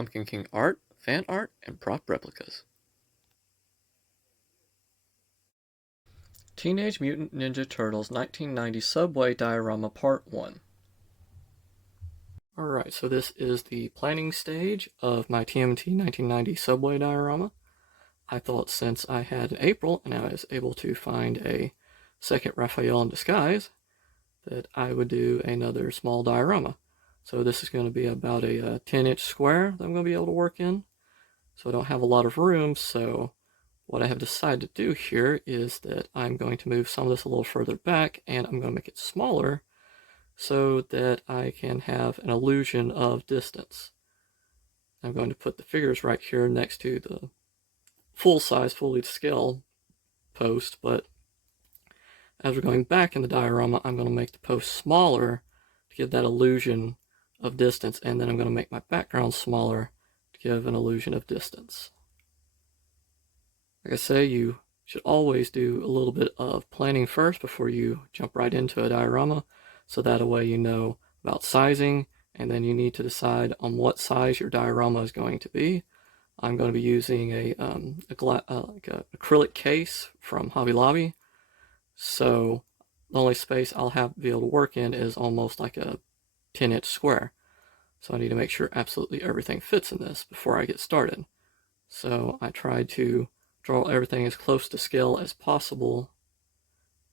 Pumpkin King art, fan art, and prop replicas. Teenage Mutant Ninja Turtles 1990 Subway Diorama Part 1. Alright, so this is the planning stage of my TMT 1990 Subway Diorama. I thought since I had April and I was able to find a second Raphael in disguise, that I would do another small diorama. So this is going to be about a 10-inch square that I'm going to be able to work in. So I don't have a lot of room, so what I have decided to do here is that I'm going to move some of this a little further back, and I'm going to make it smaller so that I can have an illusion of distance. I'm going to put the figures right here next to the full-size, fully to scale post, but as we're going back in the diorama, I'm going to make the post smaller to give that illusion of distance, and then I'm going to make my background smaller to give an illusion of distance. Like I say, you should always do a little bit of planning first before you jump right into a diorama, so that way you know about sizing, and then you need to decide on what size your diorama is going to be. I'm going to be using a acrylic case from Hobby Lobby. So the only space I'll have to be able to work in is almost like a 10-inch square. So I need to make sure absolutely everything fits in this before I get started. So I tried to draw everything as close to scale as possible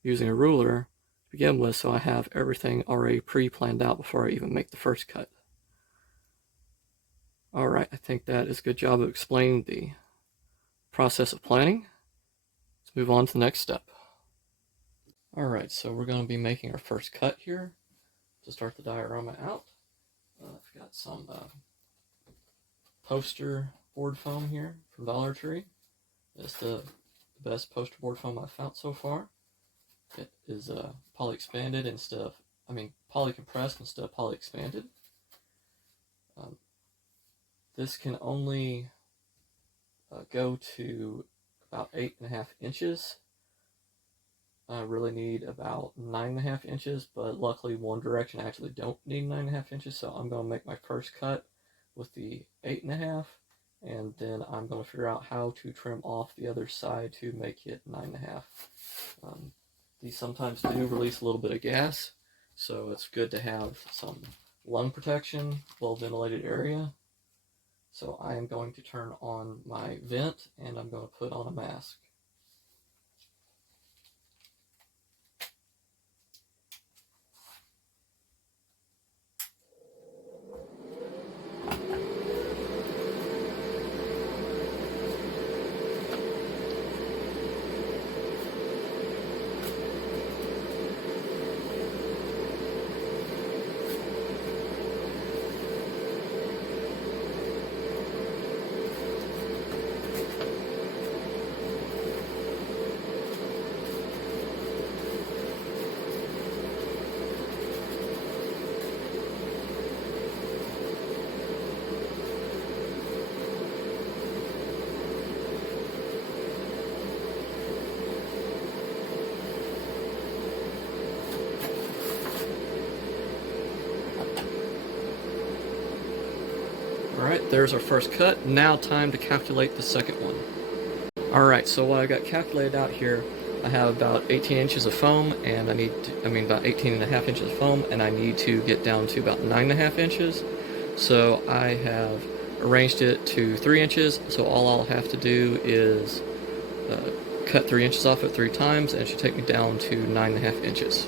using a ruler to begin with, so I have everything already pre-planned out before I even make the first cut. Alright, I think that is a good job of explaining the process of planning. Let's move on to the next step. Alright, so we're going to be making our first cut here to start the diorama out. I've got some poster board foam here from Dollar Tree. It's the best poster board foam I've found so far. It is poly-expanded instead of, poly-compressed instead of poly-expanded. This can only go to about 8.5 inches. I really need about 9.5 inches, but luckily one direction I actually don't need 9.5 inches, so I'm going to make my first cut with the 8.5, and then I'm going to figure out how to trim off the other side to make it 9.5. These sometimes do release a little bit of gas, so it's good to have some lung protection, well-ventilated area. So I am going to turn on my vent, and I'm going to put on a mask. Alright, there's our first cut. Now time to calculate the second one. Alright, so what I got calculated out here, I have about 18 inches of foam, and about 18.5 inches of foam, and I need to get down to about 9.5 inches. So I have arranged it to 3 inches, so all I'll have to do is cut 3 inches off it 3 times, and it should take me down to 9.5 inches.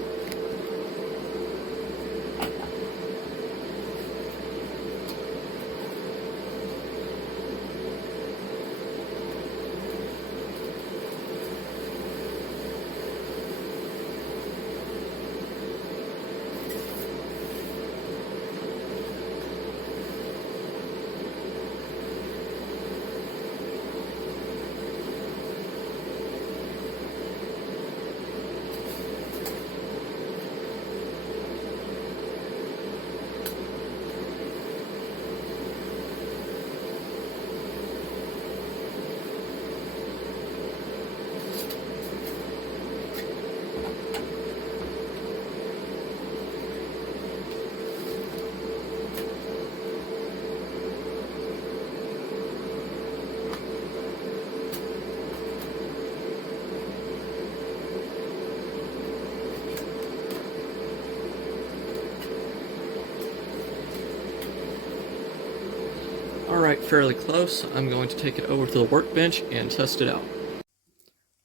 Alright, fairly close. I'm going to take it over to the workbench and test it out.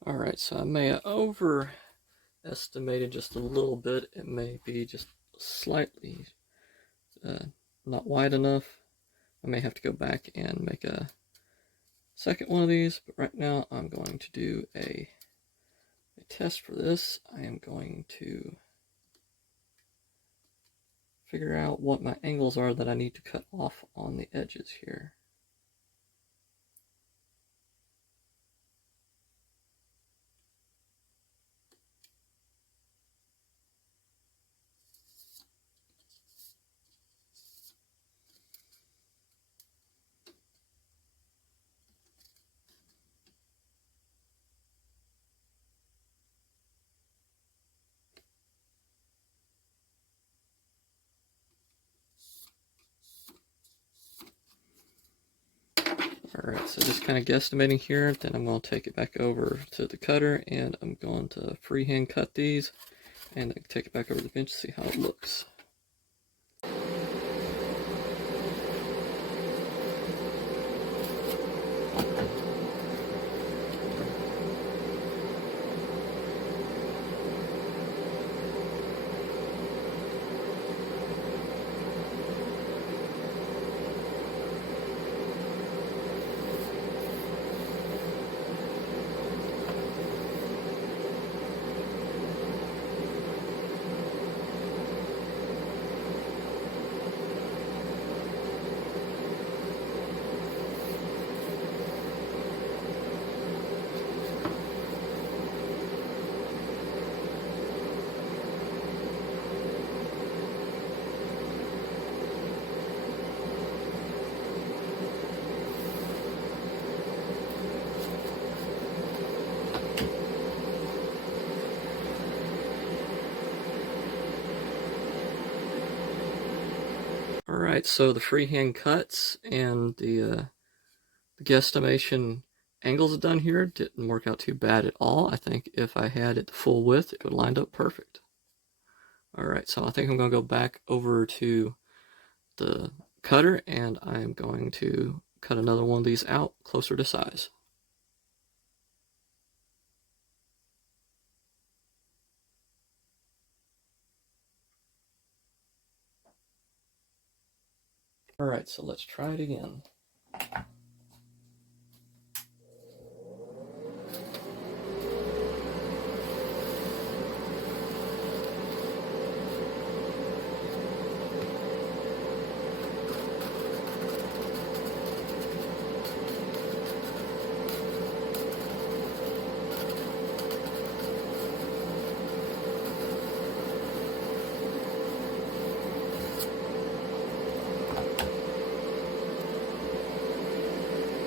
Alright, so I may have overestimated just a little bit. It may be just slightly not wide enough. I may have to go back and make a second one of these, but right now I'm going to do a test for this. I am going to figure out what my angles are that I need to cut off on the edges here. Alright, so just kind of guesstimating here, then I'm going to take it back over to the cutter and I'm going to freehand cut these and then take it back over to the bench to see how it looks. Alright, so the freehand cuts and the guesstimation angles done here didn't work out too bad at all. I think if I had it full width, it would line up perfect. Alright, so I think I'm going to go back over to the cutter and I'm going to cut another one of these out closer to size. Alright, so let's try it again.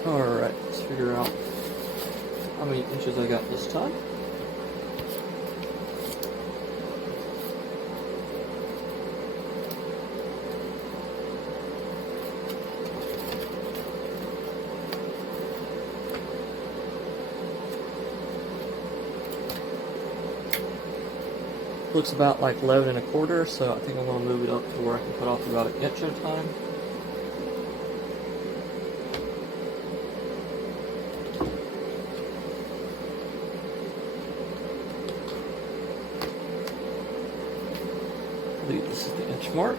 Alright, let's figure out how many inches I got this time. Looks about like 11 1/4, so I think I'm going to move it up to where I can cut off about 1 inch at a time. I believe this is the inch mark.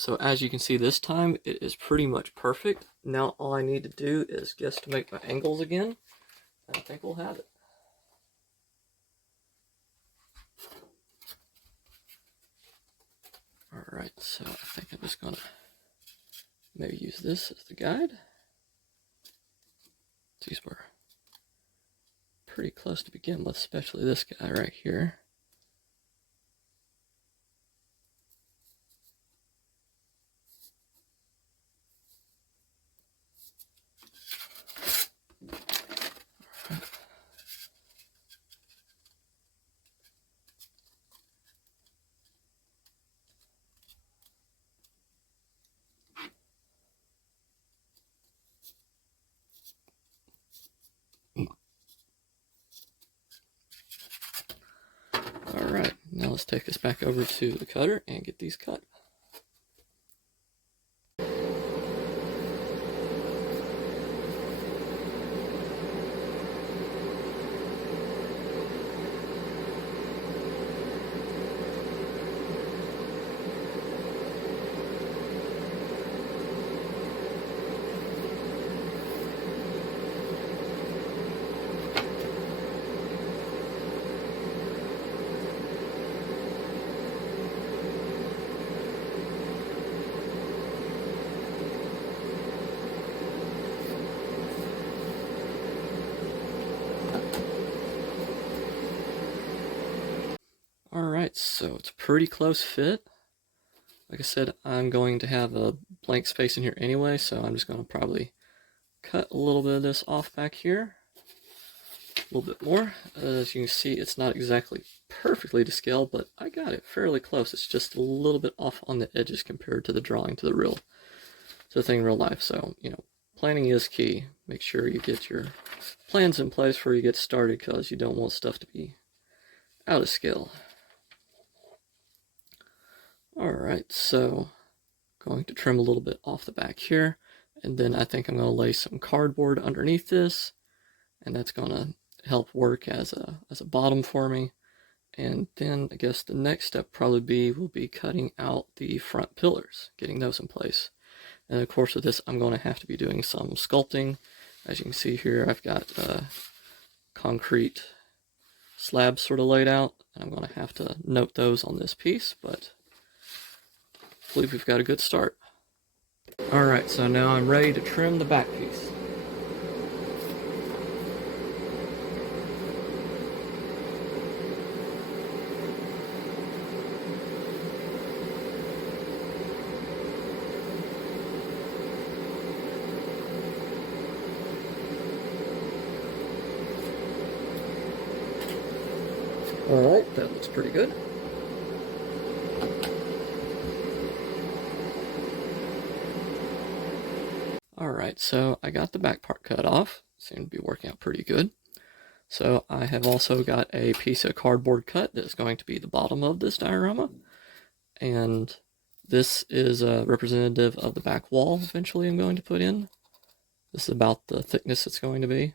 So as you can see this time, it is pretty much perfect. Now all I need to do is just to make my angles again, and I think we'll have it. Alright, so I think I'm just going to maybe use this as the guide. These were pretty close to begin with, especially this guy right here. Alright, now let's take this back over to the cutter and get these cut. Alright, so it's a pretty close fit. Like I said, I'm going to have a blank space in here anyway, so I'm just going to probably cut a little bit of this off back here. A little bit more. As you can see, it's not exactly perfectly to scale, but I got it fairly close. It's just a little bit off on the edges compared to the drawing to the thing in real life. So, you know, planning is key. Make sure you get your plans in place before you get started, because you don't want stuff to be out of scale. Alright, so going to trim a little bit off the back here, and then I think I'm going to lay some cardboard underneath this, and that's going to help work as a bottom for me. And then I guess the next step will be cutting out the front pillars, getting those in place. And of course with this I'm going to have to be doing some sculpting. As you can see here, I've got concrete slabs sort of laid out, and I'm going to have to note those on this piece, but I believe we've got a good start. Alright, so now I'm ready to trim the back piece. Alright, that looks pretty good. Alright, so I got the back part cut off. Seemed to be working out pretty good. So I have also got a piece of cardboard cut that's going to be the bottom of this diorama. And this is representative of the back wall eventually I'm going to put in. This is about the thickness it's going to be.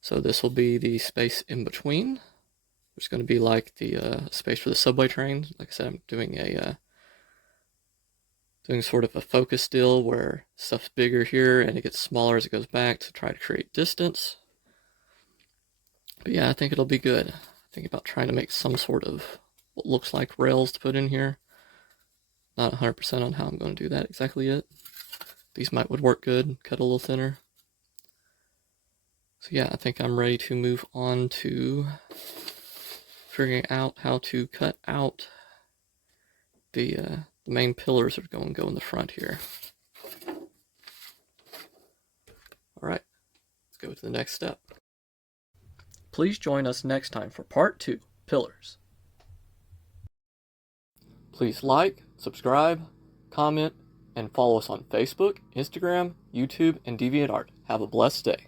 So this will be the space in between. It's going to be like the space for the subway train. Like I said, I'm doing sort of a focus deal where stuff's bigger here and it gets smaller as it goes back to try to create distance. But yeah, I think it'll be good. Think about trying to make some sort of what looks like rails to put in here. Not 100% on how I'm going to do that exactly yet. These would work good, cut a little thinner. So yeah, I think I'm ready to move on to figuring out how to cut out the main pillars that are going to go in the front here. Alright, let's go to the next step. Please join us next time for part 2, Pillars. Please like, subscribe, comment, and follow us on Facebook, Instagram, YouTube, and DeviantArt. Have a blessed day.